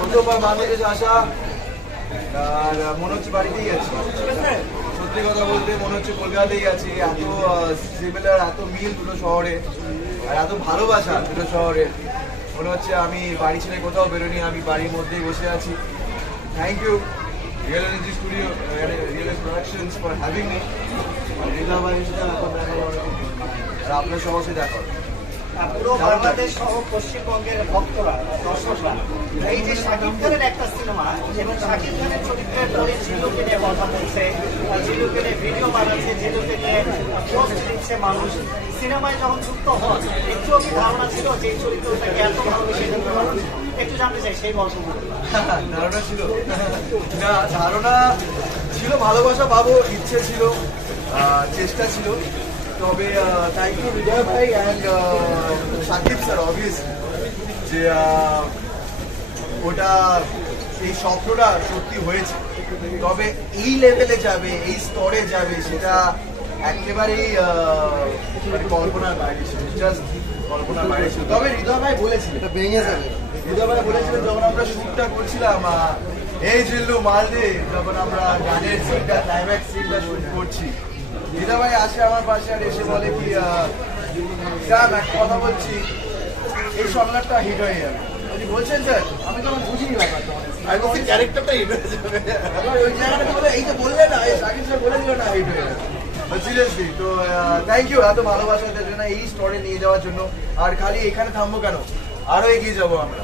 প্রথমবার বাংলাদেশে আসা আর মনে হচ্ছে বাড়িতেই আছি। সত্যি কথা বলতে মনে হচ্ছে কলকাতাতেই আছি। এত সিমিলার, এত মিল দুটো শহরে, আর এত ভালোবাসা দুটো শহরে। মনে হচ্ছে আমি বাড়ি ছেড়ে কোথাও বেরোনি, আমি বাড়ির মধ্যেই বসে আছি। Thank you real energy studio, real productions for having me. Rila ভাইয়ের সাথে এখন দেখা হবে আর আপনার সবার সাথে দেখা হবে। পুরো বাংলাদেশ সহ পশ্চিমবঙ্গের ভক্তরা, দর্শকরা এই যে শাকিব খানের একটা সিনেমা এবং শাকিব খানের চরিত্রের পরে জিলুকে নিয়ে কথা বলছে, জিলুকে নিয়ে ভিডিও বানাচ্ছে, জিলুকে নিয়ে পোস্ট দিচ্ছে মানুষ, সিনেমায় যখন যুক্ত হন একটুও কি ধারণা ছিল যে এই চরিত্রটাকে এত ভালোবেসে নিতে পারবেন? একটু জানতে চাই সেই গল্পগুলো। ধারণা ছিল না, ধারণা ছিল, ভালোবাসা পাবো, ইচ্ছে ছিল, চেষ্টা ছিল। তবে থ্যাংক ইউ হৃদয় ভাই অ্যান্ড সাকিব স্যার অবভিয়াসলি যে ওটা এই স্বপ্নটা সত্যি হয়েছে। তবে এই লেভেলে যাবে, এই স্তরে যাবে, সেটা একেবারেই মানে কল্পনার বাইরে ছিল, জাস্ট কল্পনার বাইরে ছিল। তবে হৃদয় ভাই বলেছিলেন এটা ভেঙে যাবে। হৃদয় ভাই বলেছিলেন যখন আমরা শ্যুটটা করছিলাম, এই জিল্লু মালদে, যখন আমরা গানের সিনটা, ক্লাইম্যাক্স সিনটা শুট করছি, হৃদয় ভাই আসে আমার পাশে আর এসে বলে কি স্যার একটা কথা বলছি, এই সংলাপটা হিট হয়ে যাবে। আপনি বলছেন স্যার? আমি তো আমার বুঝিনি ব্যাপারটা, আমি বলছি ক্যারেক্টারটা হিট হয়ে যাবে। ওই জায়গাটা বলে এই যে বললে না, এই সাকিব স্যার বলে দিল না হিট হয়ে যাবে। সিরিয়াসলি তো থ্যাংক ইউ এত ভালোবাসাদের জন্য, এই স্টোরে নিয়ে যাওয়ার জন্য। আর খালি এখানে থামবো কেন, আরো এগিয়ে যাবো আমরা।